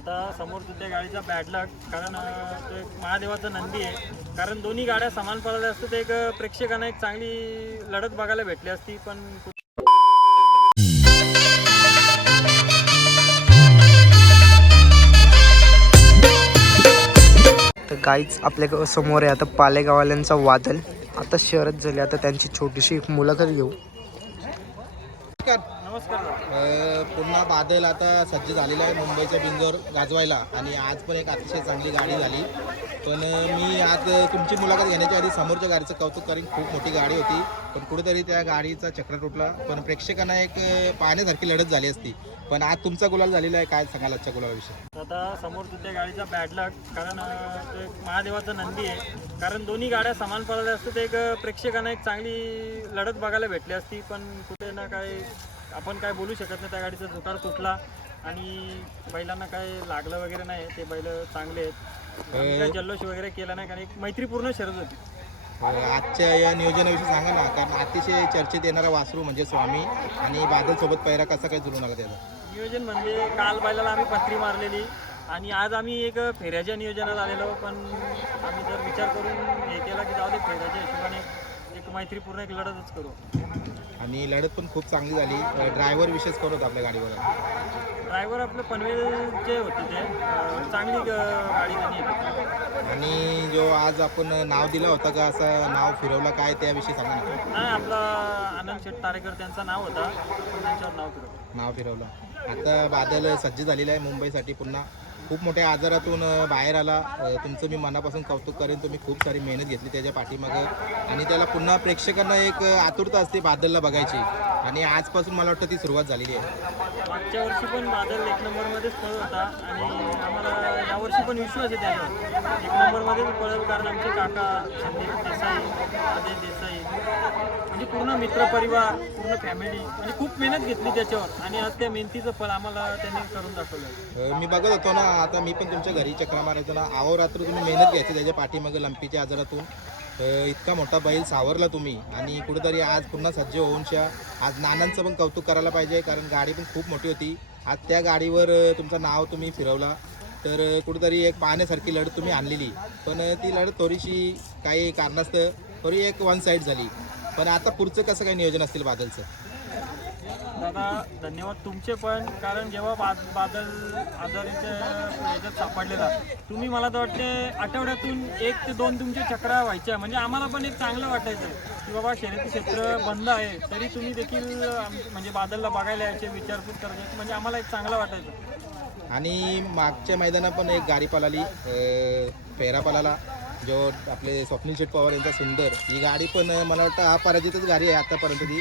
आता समोर त्या गाडीचा बॅड लक, कारण तो एक महादेवाचा नंदी आहे. कारण दोन्ही गाड्या समान पळाल्या असतं तर एक प्रेक्षकांना एक चांगली लढत बघायला भेटली असती. पण तर गाईच आपल्या समोर आहे आता पालेगाववाल्यांचा वादल. आता शर्यत झाली, आता त्यांची छोटीशी एक मुलाखत घेऊ. नमस्कार. पुन्हा बादल आता सज्ज झालेला आहे मुंबईच्या बिंजोर गाजवायला आणि आज पण एक अतिशय चांगली गाडी झाली. पण मी आज तुमची मुलाखत घेण्याच्या आधी समोरच्या गाडीचं कौतुक करीन. खूप मोठी गाडी होती पण कुठेतरी त्या गाडीचा चक्र तुटला. पण प्रेक्षकांना एक पाहण्यासारखी लढत झाली असती. पण आज तुमचा गुलाल झालेला आहे, काय सांगाल आजच्या गुलालाविषयी? आता समोर त्या गाडीचा बॅड लक, कारण तो एक महादेवाचा नंदी आहे. कारण दोन्ही गाड्या समान पळाल्या असतं तर एक प्रेक्षकांना एक चांगली लढत बघायला भेटली असती. पण कुठे ना काय आपण काय बोलू शकत नाही. त्या गाडीचा जुकार तुटला आणि बैलांना काय लागलं वगैरे नाही. ते बैल चांगले आहेत. आम्ही काय जल्लोष वगैरे केला नाही, कारण एक मैत्रीपूर्ण शर्यत होती. आजच्या या नियोजनाविषयी सांगा ना, कारण अतिशय चर्चेत येणारा वासरू म्हणजे स्वामी आणि बादल सोबत पैरा कसा काय जुळून आला त्याचा? नियोजन म्हणजे काल बैलाला आम्ही पत्री मारलेली आणि आज आम्ही एक फेऱ्याच्या नियोजनात आलेलो. पण आम्ही जर विचार करून हे केला की जाऊ दे, फेऱ्याच्या हिशोबाने एक मैत्रीपूर्ण एक लढतच करू. आणि लढत पण खूप चांगली झाली. ड्रायव्हर विशेष करत आपल्या गाडीवर ड्रायव्हर आपलं पनवेल जे होते ते चांगली गाडी त्यांनी येते. आणि जो आज आपण नाव दिलं होतं का, असं नाव फिरवलं काय त्याविषयी सांगा ना. नाही, आपला आनंद शेठ तारेकर त्यांचं नाव होता, पण त्यांच्यावर नाव फिरवलं. नाव फिरवलं. आता बादल सज्ज झालेला आहे मुंबईसाठी. पुन्हा खूप मोठ्या आजारातून बाहेर आला. तुमचं मी मनापासून कौतुक करेन. तुम्ही खूप सारी मेहनत घेतली त्याच्या पाठीमागं आणि त्याला पुन्हा प्रेक्षकांना एक आतुरता असते बादलला बघायची आणि आजपासून मला वाटतं ती सुरुवात झालेली आहे. मागच्या वर्षी पण बादल एक नंबरमध्येच पळत होता आणि आम्हाला यावर्षी पण विश्वास आहे त्याच्यावर एक नंबरमध्येच पळेल. कारण आमचे काका संदीप देसाई, आदेश देसाई, म्हणजे पूर्ण मित्रपरिवार, पूर्ण फॅमिली म्हणजे खूप मेहनत घेतली त्याच्यावर आणि आज त्या मेहनतीचं फळ आम्हाला त्यांनी करून दाखवलं. मी बघत होतो ना, आता मी पण तुमच्या घरी चक्रा मारायचो ना, अहोरात्र तुम्ही मेहनत घ्यायची त्याच्या पाठीमागे लंपीच्या आजारातून. इतका मोठा बैल सावरला तुम्ही आणि कुठेतरी आज पुन्हा सज्ज होऊनच्या आज नानांचं पण कौतुक करायला पाहिजे. कारण गाडी पण खूप मोठी होती. आज त्या गाडीवर तुमचं नाव तुम्ही फिरवला तर कुठेतरी एक पाहण्यासारखी लढत तुम्ही आणलेली. पण ती लढत थोडीशी काही कारणास्तव थोडी एक वन साईड झाली. पण आता पुढचं कसं काय नियोजन असतील बादलचं? दादा धन्यवाद तुमचे पण, कारण जेव्हा बादल आजारीच्या ह्याच्यात सापडलेला, तुम्ही मला तर वाटते आठवड्यातून 1 ते 2 तुमच्या चक्रा व्हायच्या. म्हणजे आम्हाला पण एक चांगलं वाटायचं की बाबा शर्यती क्षेत्र बंद आहे तरी तुम्ही देखील म्हणजे बादलला बघायला यायचे, विचारपूस करायचे, म्हणजे आम्हाला एक चांगलं वाटायचं. आणि मागच्या मैदानात पण एक गाडी पळाली, फेरा पळाला जो आपले स्वप्नील शेठ पवार यांचा सुंदर. ही गाडी पण मला वाटतं अपराजितच गाडी आहे आतापर्यंत ती.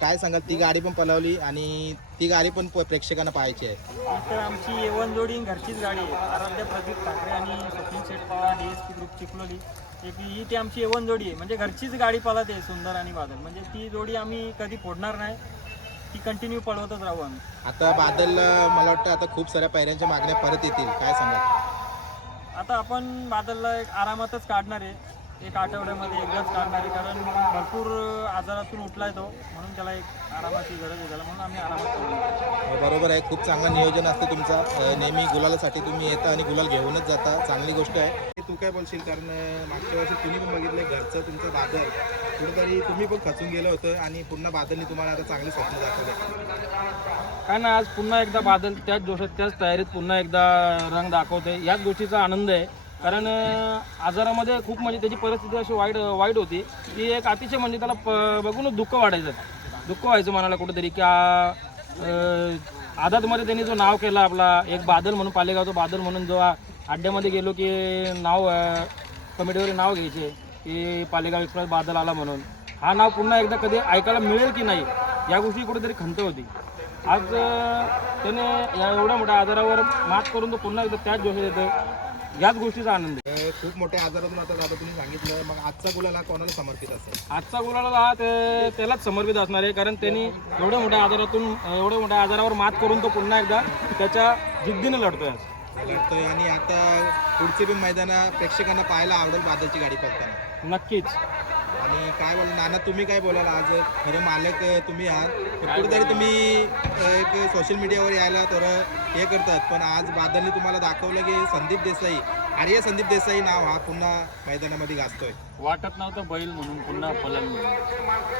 काय सांगाल, ती गाडी पण पळवली आणि ती गाडी पण प्रेक्षकांना पाहायची आहे. तर आमची A1 जोडी घरचीच गाडी आहे. आराध्या प्रदीप ठाकरे आणि स्वप्नील शेठ पवार DSP ग्रुप चिखलोली, ही ती आमची A1 जोडी आहे. म्हणजे घरचीच गाडी पळते सुंदर आणि बादल. म्हणजे ती जोडी आम्ही कधी फोडणार नाही, ती कंटिन्यू पळवतच राहू आम्ही. आता बादल मला वाटतं आता खूप साऱ्या पायऱ्यांच्या मागण्या परत येतील, काय सांगाल? आता आपण बादलला एक आरामातच काढणार आहे, एक आठवड्यामध्ये एकदाच काढणार आहे. कारण भरपूर आजारातून उठलाय तो, म्हणून त्याला एक आरामाची गरज आहे त्याला, म्हणून आम्ही आरामात करू. बरोबर आहे. खूप चांगलं नियोजन असतं तुमचं. नेहमी गुलालासाठी तुम्ही येता आणि गुलाल घेऊनच जाता, चांगली गोष्ट आहे. तू काय बोलशील? कारण मागच्या वर्षी तुम्ही पण बघितलं घरचं तुमचं बादल, कुठेतरी तुम्ही पण खचून गेलं होतं आणि पुन्हा बादलने तुम्हाला आता चांगली स्वप्न दाखवले. काय ना, आज पुन्हा एकदा बादल त्याच जोशात त्याच तयारीत पुन्हा एकदा रंग दाखवते. याच गोष्टीचा आनंद आहे. कारण आजारामध्ये खूप म्हणजे त्याची परिस्थिती अशी वाईट होती की एक अतिशय म्हणजे त्याला बघूनच दुःख व्हायचं मनाला कुठेतरी की आदातमध्ये त्यांनी जो नाव केला आपला एक बादल म्हणून, पालेगावचा बादल म्हणून, जो अड्ड्यामध्ये गेलो की नाव कमिटीवर नाव घ्यायचे की पालेगाव एक्सप्रेस बादल आला म्हणून. हा नाव पुन्हा एकदा कधी ऐकायला मिळेल की नाही या गोष्टी कुठेतरी खंत होती. आज त्याने या एवढ्या मोठ्या आजारावर मात करून तो पुन्हा एकदा त्याच जोशात येतं, याच गोष्टीचा आनंद आहे. खूप मोठ्या आजारातून आता दादा तुम्ही सांगितलं, मग आजचा गुलाल हा कोणाला समर्पित असेल? आजचा गुलाल हा त्यालाच समर्पित असणार आहे. कारण त्यांनी एवढ्या मोठ्या आजारावर मात करून तो पुन्हा एकदा त्याच्या जिद्दीने लढतोय आणि आता पुढचे पण मैदान प्रेक्षकांना पाहायला आवडेल बादलची गाडी पळताना. नक्कीच. आणि काय बोला नाना, तुम्ही काय बोलाल आज? खरं मालक तुम्ही आहात, पण कुठेतरी तुम्ही एक सोशल मीडियावर यायला थोडं हे करतात, पण आज बादलने तुम्हाला दाखवलं की संदीप देसाई, आर्य संदीप देसाई नाव हा पुन्हा मैदानामध्ये गाजतोय. वाटत नव्हतं बैल म्हणून पुन्हा पलल म्हणून,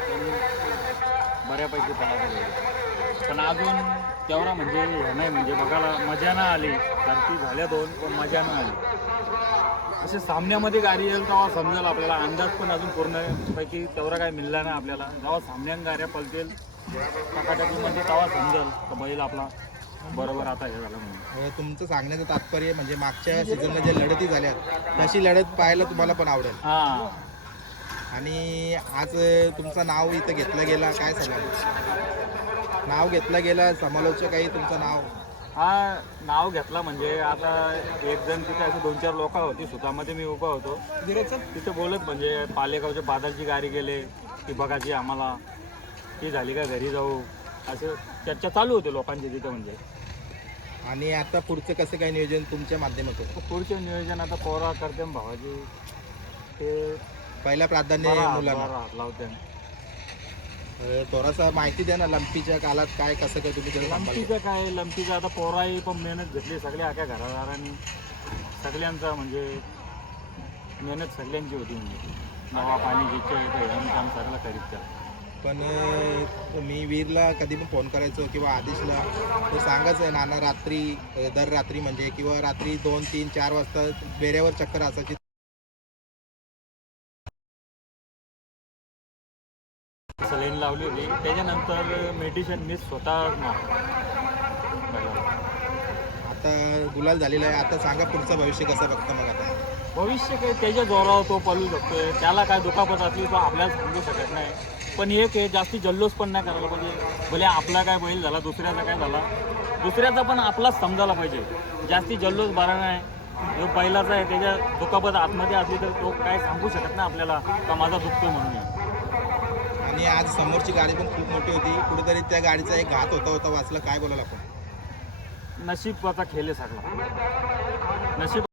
पण बऱ्यापैकी पळाला. पण अजून तेवढा म्हणजे हे नाही, म्हणजे बघायला मजा नाही आली. भरती झाल्या 2 पण मजा नाही आली. असे सामन्यामध्ये गाडी येईल तेव्हा समजेल आपल्याला. अंदाज पण अजून पूर्णपैकी तेवढा काय मिळला नाही आपल्याला. जेव्हा सामन्यात गाड्या पलतील टाकाटाकीमध्ये तेव्हा समजेल तर बैल आपला बरोबर आता हे झालं म्हणून. तुमचं सांगण्याचं तात्पर्य म्हणजे मागच्या सीझनला ज्या लढती झाल्या तशी लढत पाहायला तुम्हाला पण आवडेल. हां, आणि आज तुमचं नाव इथं घेतलं गेला, काय सांगाल? नाव घेतलं गेलं, समालोचकही तुमचं नाव. हा नाव घेतला म्हणजे आता एक जण तिथे असे 2-4 लोक होती, सुतामध्ये मी उभा होतो तिथे बोलत, म्हणजे पालेगावच्या बादलची गाडी गेले ती बघायची आम्हाला, ती झाली का घरी जाऊ, असं चर्चा चालू होते लोकांची तिथं. म्हणजे आणि आता पुढचं कसं काय नियोजन तुमच्या माध्यमातून? पुढचे नियोजन आता पोरा करते भावाजी, ते पहिल्या प्राधान्य मुलांना. हात लावते. थोडासा माहिती द्या ना, लंपीच्या काळात काय कसं काय तुम्ही त्याला सांभाळलं? लंपीचं काय, लंपीचं आता पोराही पण मेहनत घेतली, सगळ्या आख्या घरादारांनी सगळ्यांचा म्हणजे मेहनत सगळ्यांची होती. म्हणजे नवा पाणी घ्यायचं काम सगळं करीत. पण मी वीरला कधी पण फोन करायचो किंवा आदेशला, तो सांगायचं नाना रात्री, दर रात्री म्हणजे, किंवा रात्री 2, 3, 4 वाजता बेऱ्यावर चक्कर असायची. सलाईन लावली होती, त्याच्यानंतर मेडिसिन मी स्वतः आता गुलाल झालेला आहे, आता सांगा पुढचं भविष्य कसं बघतं मग आता? भविष्य काही त्याच्या जोरावर तो पळू शकतोय. त्याला काय दुखापत असली तो आपल्याला समजू शकत नाही. पण एक आहे, जास्ती जल्लोष पण नाही करायला पाहिजे. भले आपला काय बैल झाला, दुसऱ्याचा काय झाला, दुसऱ्याचा पण आपलाच समजायला पाहिजे. जास्ती जल्लोष बरा नाही. जो बैलाचा आहे त्याच्या दुखापत आतमध्ये असली तर तो काय सांगू शकत नाही आपल्याला का माझा दुखतो म्हणून. आणि आज समोरची गाडी पण खूप मोठी होती, कुठेतरी त्या गाडीचा एक घात होता वाचला, काय बोलायला आपण? नशीबाचा खेळ आहे सगळा. नशीब